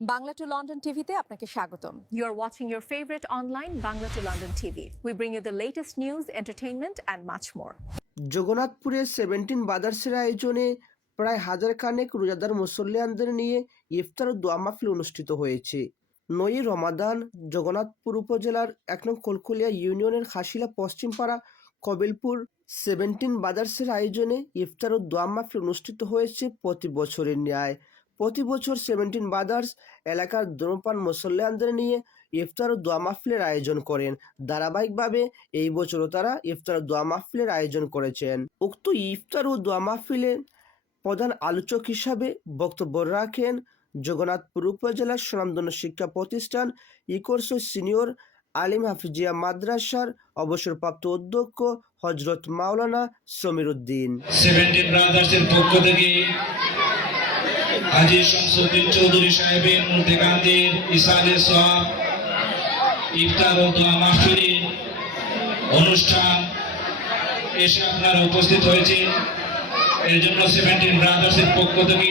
Bangla to London TVতে আপনাকে স্বাগতম। You are watching your favorite online Bangla to London TV. We bring you the latest news, entertainment and much more. জগন্নাথপুরে 17 ব্রাদার্সের আয়োজনে প্রায় হাজার খানেক রোজাদার মুসল্লিয়ানদের নিয়ে ইফতার ও দোয়া মাহফিল অনুষ্ঠিত হয়েছে। 9 রমাদান জগন্নাথপুর উপজেলার 1 নং কলকলিয়া ইউনিয়নের খাসিলা পশ্চিমপাড়া কবিলপুর 17 ব্রাদার্সের আয়োজনে ইফতার ও দোয়া মাহফিল অনুষ্ঠিত হয়েছে প্রতি বছরের ন্যায়। প্রতি বছর 17 ব্রাদার্স এলাকার ধর্মপ্রাণ মুসল্লিয়ানদের নিয়ে ইফতার ও দোয়া মাহফিলের আয়োজন করেন। ধারাবাহিকভাবে এই বছরও তারা ইফতার ও দোয়া মাহফিলের আয়োজন করেছেন। উক্ত ইফতার ও দোয়া মাহফিলে প্রধান আলোচক হিসাবে বক্তব্য রাখেন জগন্নাথপুর উপজেলার স্বনামধন্য শিক্ষা প্রতিষ্ঠান ইকোর্স সিনিয়র আলিম হাফিজিয়া মাদ্রাসার অবসরপ্রাপ্ত অধ্যক্ষ হযরত মাওলানা সমীর উদ্দিন। 17 ব্রাদার্সের পক্ষ থেকে হাজী শামসুদ্দিন চৌধুরী সাহেবের মুর্দেগান্দির ইসালে সওয়াব ইফতার ও দোয়া মাহফিলের অনুষ্ঠান এসে আপনারা উপস্থিত হয়েছেন। এর জন্য 17 ব্রাদার্সের পক্ষ থেকে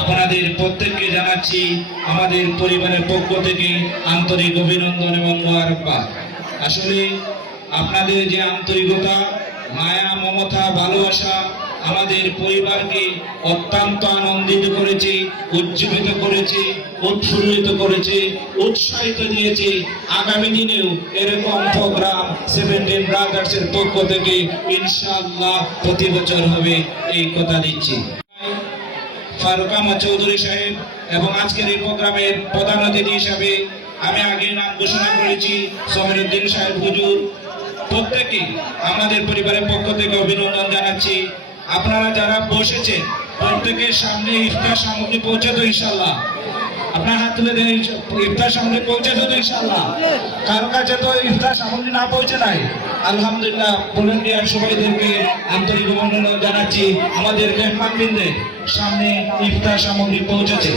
আপনাদের প্রত্যেককে জানাচ্ছি আমাদের পরিবারের পক্ষ থেকে আন্তরিক অভিনন্দন এবং মোবারকবাদ। আসলে আপনাদের যে আন্তরিকতা, মায়া, মমতা, ভালোবাসা আমাদের পরিবারকে অত্যন্ত আনন্দিত করেছে, উজ্জীবিত করেছে, উৎফুল্লিত করেছে, উৎসাহিত দিয়েছে। আগামী দিনেও এরকম প্রোগ্রাম 17 ব্রাদার্সের পক্ষ থেকে ইনশাআল্লাহ প্রতি বছর হবে, এই কথা দিচ্ছি। ফারুক আহমদ চৌধুরী সাহেব এবং আজকের এই প্রোগ্রামের প্রধান অতিথি হিসাবে আমি আগে নাম ঘোষণা করেছি সমীর উদ্দিন সাহেব হুজুর। প্রত্যেকে আমাদের পরিবারের পক্ষ থেকে অভিনন্দন জানাচ্ছি। আপনারা যারা বসেছেন প্রত্যেকের সামনে ইফতার সামগ্রী পৌঁছে তো ইনশাআল্লাহ। আপনার হাত তুলে দেন, ইফতার সামগ্রী পৌঁছে তো ইনশাআল্লাহ। কারো কাছে তো ইফতার সামগ্রী না পৌঁছে নাই। আলহামদুলিল্লাহ, ভলেন্টিয়ার সবাইদেরকে আন্তরিক অভিনন্দন জানাচ্ছি। আমাদের মেহমানবৃন্দের সামনে ইফতার সামগ্রী পৌঁছেছে।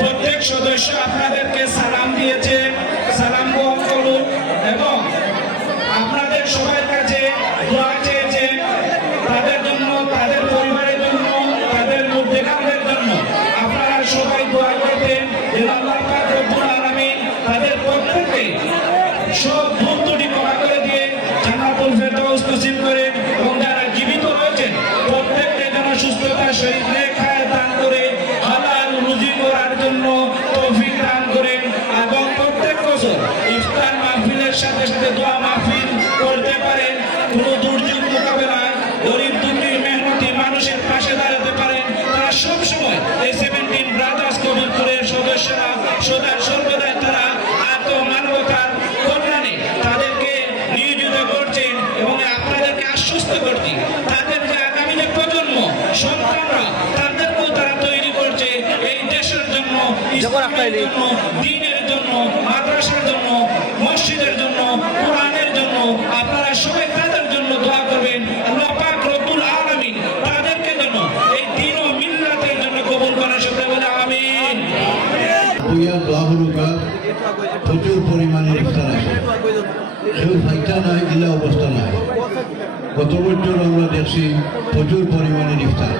প্রত্যেক সদস্য আপনাদেরকে সালাম দিয়েছে, সালাম গ্রহণ করুন এবং আপনাদের সবার কাছে দোয়া চেয়েছে তাদের জন্য, তাদের পরিবারের জন্য, তাদের মুর্দেগানদের জন্য। আপনারা সবাই দোয়া করবেন যেন আল্লাহ পাক রব্বুল আলামিন তাদের প্রত্যেককে সব ভুল ত্রুটি ক্ষমা করে দিয়ে জান্নাতুল ফেরদাউস নসিব করেন এবং যারা জীবিত রয়েছেন প্রত্যেককে যেন সুস্থতার সহিত নেক হায়াত দান করে হালাল রুজি করার জন্য তৌফিক দান করেন এবং প্রত্যেক বছর ইফতার মাহফিলের সাথে সাথে দোয়া মাহফিল করতে পারেন। কোনো দুর্যোগ মোকাবেলায় গরিব দুঃখী মেহনতি মানুষের পাশে দাঁড়াতে পারেন। তারা সবসময় এই 17 ব্রাদার্স কবিলপুরের সদস্যরা সর্বদাই তারা আত্মমানবতার কল্যাণে তাদেরকে নিয়োজিত করছেন এবং আপনাদেরকে আশ্বস্ত করছি তাদের যে আগামী যে প্রজন্ম সন্তানরা তাদেরকেও তারা তৈরি করছে এই দেশের জন্য, ইসলামের জন্য, দ্বীনের জন্য, মাদ্রাসার জন্য, মসজিদের জন্য, কোরআনের জন্য। আপনারা সবাই তাদের জন্য দোয়া করবেন। আল্লাহ পাক রব্বুল আলামিন তাদেরকে যেন এই দ্বীন ও মিল্লাতের জন্য কবুল করেন। সবাই বলে আমিন। প্রচুর পরিমাণে ইফতার আছে, কেউ ফাইটা নাই, গিলা অবস্থা নাই। গত বছর আমরা দেখছি প্রচুর পরিমাণে ইফতার।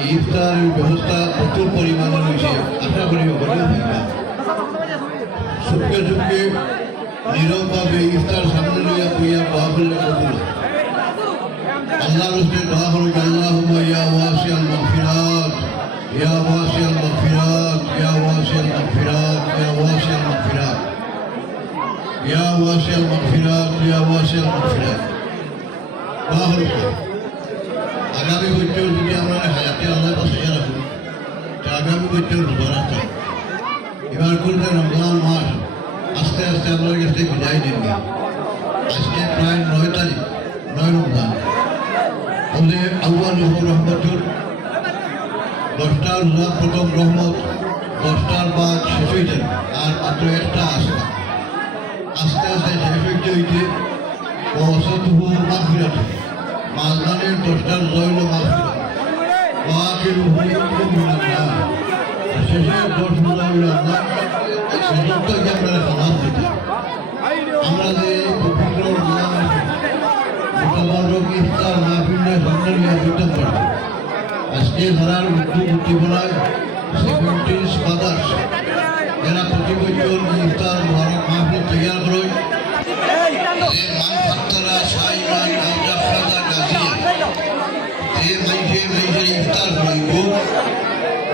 এই ইফতারের ব্যবস্থা প্রচুর পরিমাণে রয়েছে। আশা করি সুখে সুখে নীরবভাবে ইফতার সামনে লইয়া কইয়া দোয়া করলে কবুল। আল্লাহর হস্তে দোয়া করুক, আল্লাহুম্মা ইয়া ওয়াসিআল মাগফিরাত, ইয়া ওয়াসিআল মাগফিরাত, ইয়া ওয়াসিআল মাগফিরাত, ইয়া ওয়াসিআল মাগফিরাত, ইয়া ওয়াসিআল মাগফিরাত, ইয়া ওয়াসিআল মাগফিরাত। দোয়া করুক। আগামী বছর যদি আমরা হায়াতে আল্লাহ বাঁচিয়ে রাখুন, আগামী বছর রোজা রাখতাম। এবার করতে রমজান মাস আস্তে আস্তে আপনার কাছে বিদায় নেবে। আজকে প্রায় 9 তারিখ, 9 রমজান। তাহলে আউয়াল রহমতুর 10টা রোজা প্রথম রহমত, 10টার বাদ শেষ হয়েছে, আর মাত্র একটা আসে। আস্তে আস্তে শেষ হইতে হইতে অসতহু মাগফিরাত, মাঝখানের 10টার রইল মাগফিরাত, ওয়াকিল হুকুম মিনাল্লাহ, শেষের 10 রোজা হইল আল্লাহ সেজন্যকে আপনারা সালাম দিতে। আমরা যে পবিত্র মোটামুটি ইফতার মাহফিলের সামনে নিয়ে করতে পারবো। আজকে ধারার মৃত্যু বলায় 17 brothers এরা প্রতি বছর ইফতার মুবারক মাহফিল তৈয়ার করে যে মানফাত্তারা সাইমান আউজাফরাদা গাজিয়া যে মাইজে ইফতার হইব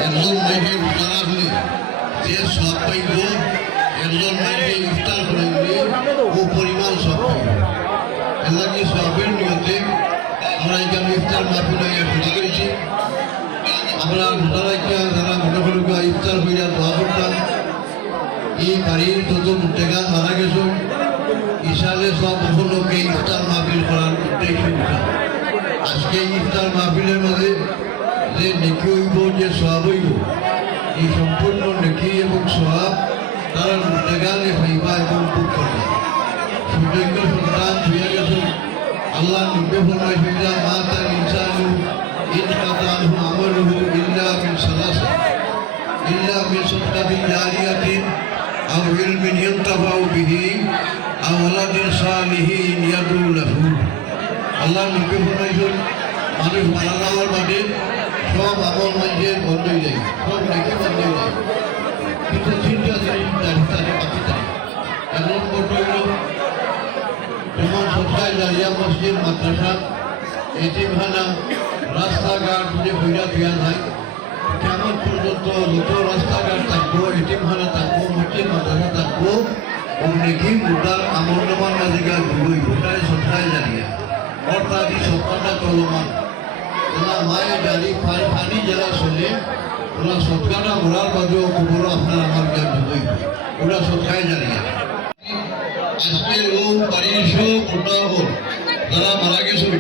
একজন মাইজে রোজা রাখলে যে সব পাইব একজন মাইজে ইফতার করাইলে ও পরিমাণ সব পাইব এলাকি সবের নিয়তে আমরা এখানে ইফতার মাহফিল শুরু করেছি আমরা রোজারাইকা যারা মনোহরকা ইফতার হইয়া দোয়া করতাম এই বাড়ির তত মুটেগা মারা গেছে ইশালে সব লোককে ইফতার মাহফিল করার উদ্দেশ্য আজকে ইফতার মাহফিলের মাঝে যে নেকি হইব যে সওয়াব হইব এই সম্পূর্ণ নেকি এবং সওয়াব তারা মুটেগালে হইবা এবং ভোগ করবে সুযোগ্য সন্তান হইয়া গেছে আল্লাহ নিবে ফরমাই ফিরা মা তার ইনসানু ইনকাতানহু আমালুহু ইল্লা মিন সালাসা ইল্লা মিন সাদকাতিন জারিয়াতিন আও ইলমিন ইয়ানতাফাউ বিহি আও ওয়ালাদিন সালিহিন ইয়াদউ লাহু আল্লাহ নিবে ফরমাইছেন মানুষ মারা যাওয়ার বাদে সব আমল মানুষের বন্ধ হয়ে যায় সব নাকি বন্ধ হয়ে যায় কিন্তু তিনটা জিনিস দাঁড়িয়ে বাকি থাকে এমন বন্ধ হইল যেমন সরকারি জারিয়া মসজিদ মাদ্রাসা এতিমখানা রাস্তাঘাট যে বইরা দেওয়া যায় কেমন পর্যন্ত যত রাস্তাঘাট থাকবো এতিমখানা থাকবো মসজিদ মাদ্রাসা থাকবো অনেকে মোটার আমল নামার মাঝিকা ঘুরই ওটাই সরকারি জারিয়া অর্থাৎ এই সরকারটা চলমান ওরা মায়ের গাড়ি পানি যারা চলে ওরা সরকারটা ঘোরার বাদেও খবরও আপনার আমার জ্ঞান ঢুকই ওরা সরকারি জারিয়া আজকে ও বাড়ির সব মোটা হল তারা মারা গেছে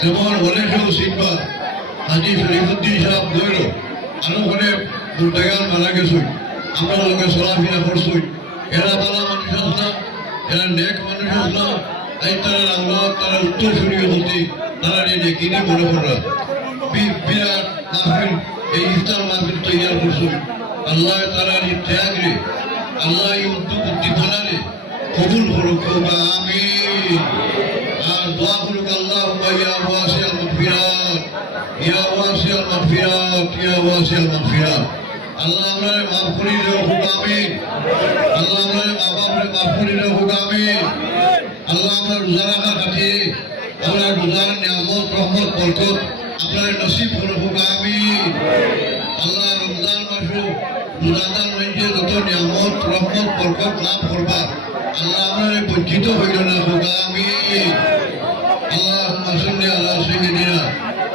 যেমন অনেক সিংবা হাজি শরীফুদ্দিন সাহেব দৈর আরো অনেক দুটাগান মারা গেছে আমরা লোকে চলাফেরা করছি এরা বালা মানুষ আসলাম এরা নেক মানুষ আসলাম তাই তারা আমরা তারা উত্তর সূর্য হতে তারা নিজে কিনে মনে করা বিরাট মাহফিল এই ইফতার মাহফিল তৈয়ার করছে আল্লাহ তারা ত্যাগ রে আল্লাহ উদ্যোগ উদ্দীপনা রে কবুল করুক আমিন আর দোয়া করুক আল্লাহুম্মা ইয়া ওয়াসিআল মাগফিরাত ইয়া ওয়াসিআল মাগফিরাত ইয়া ওয়াসিআল মাগফিরাত আল্লাহ আমারে মাফ করে দাও আমিন আল্লাহ আমারে মাফ করে দাও আমিন আল্লাহ আমরা রোজা রাখা খাতিরে আমরা রোজার নিয়ামত রহমত বরকত আপনার নসিব করুক আমিন আল্লাহ রমজান মাসে রোজাদার মাইজে যত নিয়ামত রহমত বরকত লাভ করবা আল্লাহ আমাদের বঞ্চিত হইল না হোক আমিন আল্লাহুম্মা সাল্লি আলা সাইয়্যিদিনা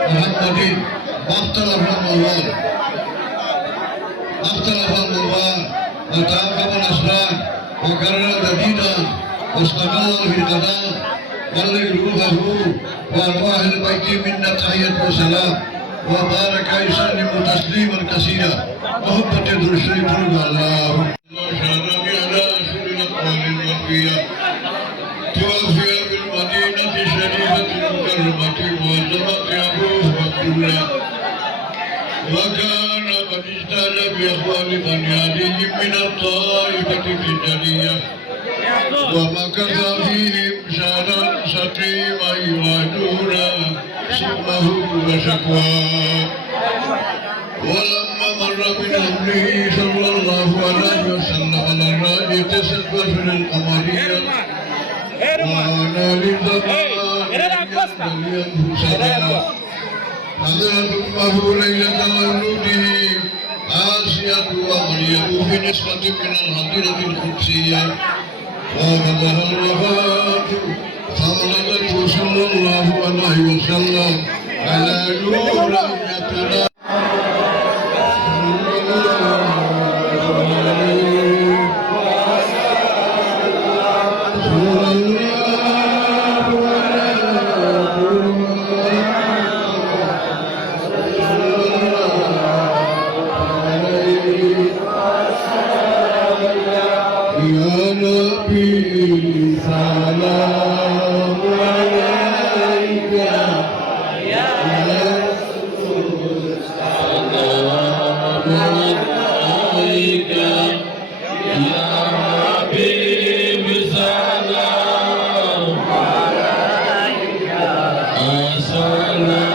মুহাম্মাদিন মাখতালাফাল মাওয়াদ وتعاقب الأسرار وكرر جديدا واستقل في القضاء بلغ روحه وأرواح البيت منا تحية وسلام وبارك يسلم تسليما كثيرا محبة الرسول الله شهدني على أشهر الأقوال الوفية توفي بالمدينة الشريفة المكرمة معظمة أبوه وكلا وكان قد اجتاز بأخوان بنيانه من الطائفة التجارية ومكث فيهم شهرا سقيما يوادون سمه وشكواه ولما مر من أمره صلى الله عليه وسلم على الراجل تسلفت القمرية وعلى للزمان ينفسنا حضرت أمه ليلة مولوده آسية ومريم في نسخة من الحضرة القدسية وغضها الوفاة فولدته صلى الله عليه وسلم على نور يتنام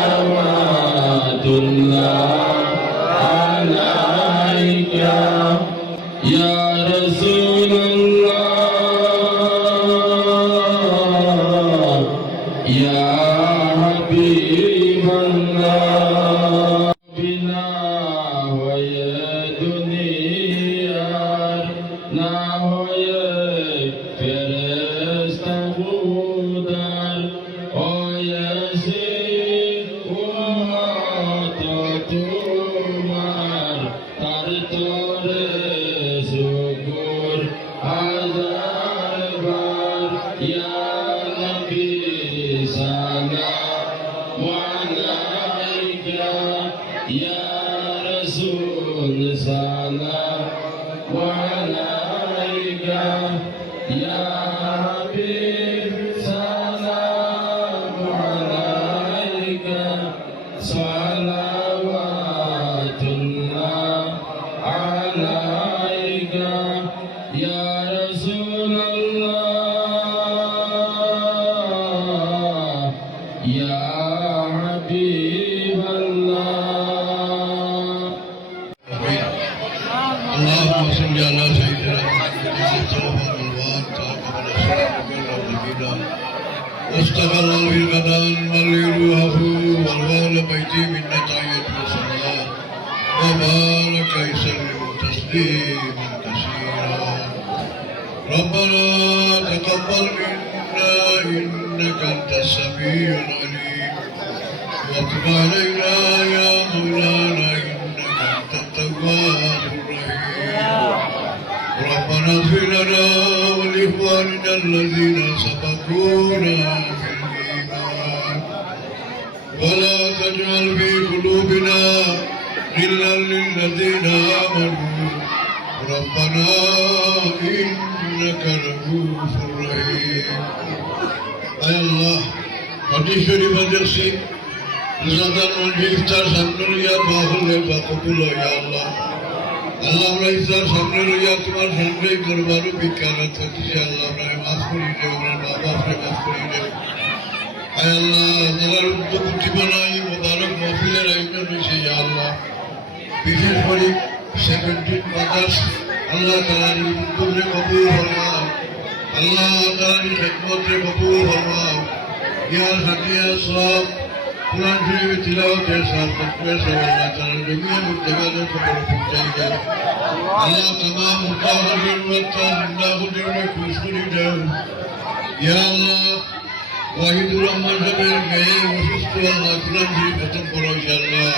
صلوات الله على দুনিয়ার না হয়ে ফেরেশতা খুদার হয়েছি উম্মত তোমার তার তোরে শুকুর হাজার বার ইয়া নবী সালাম আলাইকা ইয়া রাসূল সালাম আলাইকা ইয়া হাবিব সালাম আলাইকা সালাওয়াতুল্লাহ আলাইকা ইয়া রাসূলুল্লাহ ইয়া হাবিবাল্লাহ اللهم صل على سيدنا محمد الصلوات والسلام واستغل بالغدان والليل وهو والغال بيتي من نتاية والصلاة وبارك يسلم تسليما كثيرا ربنا تقبل منا إنك أنت السميع العليم وتب علينا يا مولانا إنك أنت التواب الرحيم ربنا اغفر لنا ولإخواننا الذين سبقونا بالإيمان ولا تجعل في قلوبنا غلا للذين آمنوا ربنا إنك رؤوف رحيم أي الله حديث شريف الجرسي رضان মঞ্জিল ইফতার সামনে লইয়া দোয়া করলে বা কবুল হয় ইয়া আল্লাহ আল্লাহ আমরা ইফতার সামনে লইয়া তোমার সামনে দরবারে বিজ্ঞানত হচ্ছি আল্লাহ আমরা মাফ করি দেও আমরা মা বাপরে মাফ করি দেও আয় আল্লাহ যারা উদ্যোগ জীবনাই মোবারক মহফিলের আয়োজন হয়েছে ইয়া আল্লাহ বিশেষ করে 17 মাদার্স আল্লাহ তাআলার উদ্যোগে কবুল ফরমাও আল্লাহ তাআলার খিদমতে কবুল ফরমাও ইয়া সাকিয়া সব कुरान शरीफ तिलावत है साथ में सब अल्लाह ताला दुनिया में जगह को पहुंचाई दे अल्लाह तमाम मुतावर जरूरत का जिंदा को देने खुश करी दे या अल्लाह वाहिदुर रहमान सबे गए वशिष्ठ अल्लाह कुरान शरीफ खत्म करो इंशाअल्लाह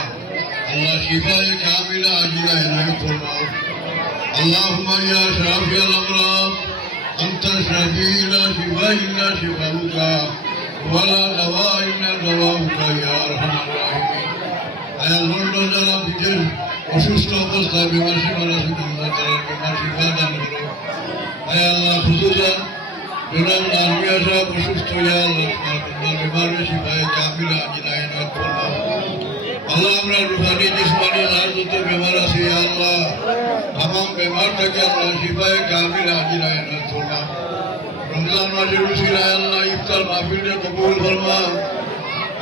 अल्लाह शिफाए कामिला आजिला इनायत फरमाओ अल्लाहुम्मा या शाफी अल-अमराद अंत शाफी ला शिफा इल्ला शिफाउका ولا دواء إلا دواؤك يا أرحم الراحمين أي الورد যারা বিজের অসুস্থ অবস্থায় বিমার শিফা রাসূল আল্লাহ তাআলা বিমার শিফা দান করো আয় আল্লাহ খুশুসান জনাব আলমিয়া সাহেব অসুস্থ ইয়া আল্লাহ তোমার বিমারের শিফায়ে কামিলা আজিলা ইনায়াত ফরমাও আল্লাহ আমরা রূহানি জিসমানি আর যত বিমার আছে ইয়া আল্লাহ तमाम বিমারটাকে আল্লাহ শিফায়ে কামিলা আজিলা ইনায়াত ফরমাও रमजान मासेर उसिलाय अल्लाह इफ्तार महफिल कबूल फरमाओ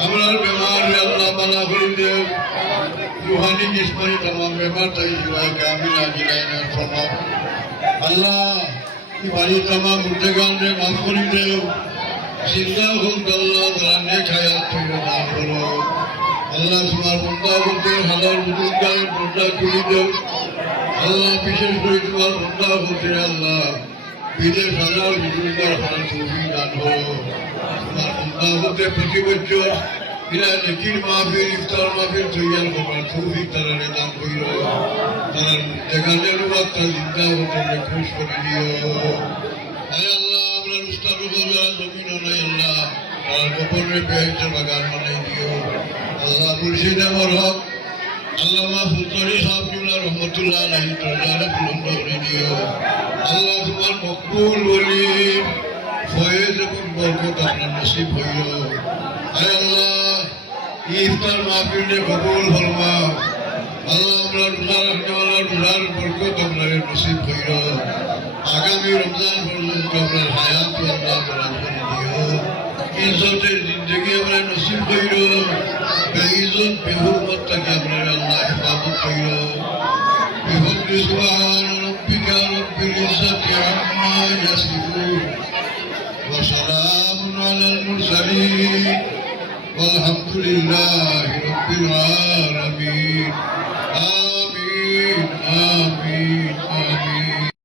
আমরার बीमार अल्लाह बना कर दे रूहानी जिस्मानी तमाम बीमार ताई शिफाए कामिला अजीला इनायत फरमाओ अल्लाह की बारी तमाम मुर्दगान ने माफ कर दे जिंदा हो अल्लाह ताला नेक हयात तुझे दान करो अल्लाह तुम्हार बंदा बनते हलाल बुजुर्गान बंदा खुली दे अल्लाह विशेष করে তোমার बंदा बनते अल्लाह বিদেশ হাজার বিজুলকার হাল তৌফিক দান করো তোমার বন্দাহতে প্রতি বছর ইলা নেকির মাহফিল ইফতার মাহফিল তৈয়ার করার তৌফিক তারারে দান কইরো তারার দেখানের বার্তা জিন্দা হতে খুশ করে দিও আয় আল্লাহ আমরা উস্তাদ যারা জমিন নাই আল্লাহ তার গোপনে বেহেশতের বাগান বানাই দিও আল্লাহ মুর্শিদ আমার হক আল্লামা ফুলতরি সাহেব কিবলা রহমতুল্লাহ আলাইহি দরজারে বুলন্দ করে দিও আল্লাহ তোমার মকবুল ওলি ফয়েজ এবং বরকত আপনার নসিব হইল আয় আল্লাহ ইফতার মাহফিলে কবুল ফরমাও আল্লাহ আমরা রোজা রাখনেওয়ালা রোজার বরকত আপনার নসিব হইল আগামী রমজান পর্যন্ত আপনার হায়াত আল্লাহ বরাদ করে দিও ইজ্জতের জিন্দগি আমরা নসিব হইল বেইজ্জত বেহুরমত থেকে আপনার আল্লাহ হেফাজত হইল بفضل سبحان ربك رب العزة عما يصفون وسلام على المرسلين والحمد لله رب العالمين